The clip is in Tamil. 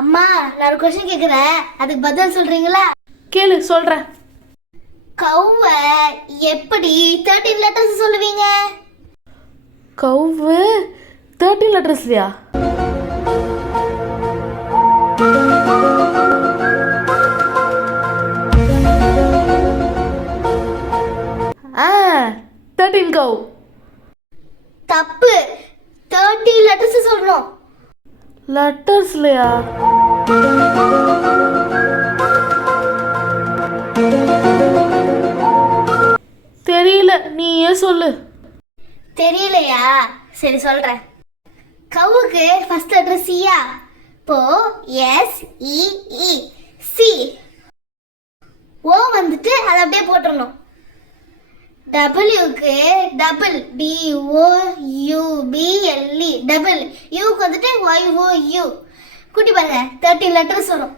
அம்மா நான் ஒரு கொஸ்டின் கேக்குறேன், அதுக்கு பதில் சொல்றீங்களா? கேளு சொல்றேன். கௌவ எப்படி 13 லெட்டர்ஸ் சொல்லுவீங்க? கவ்வு 13 லெட்டர்ஸ்லையா? ஆ 13 கவ். தப்பு. 13 லெட்டர்ஸ் சொல்லணும். லெட்டர்ஸ்லையா? தெரியல, நீயே சொல்லு. தெரியலையா? சரி சொல்றேன். கவுக்கு ஃபர்ஸ்ட் லெட்டர் சியா? இப்போ எஸ் இ இ சி. ஓ வந்துட்டு அதை அப்படியே போட்டுறணும். டபிள்யூக்கு double P O U P L E double. யூக்கு வந்துட்டு ஒய் ஓ யூ. கூட்டி பாருங்க 13 லெட்டர்ஸ் வரும்.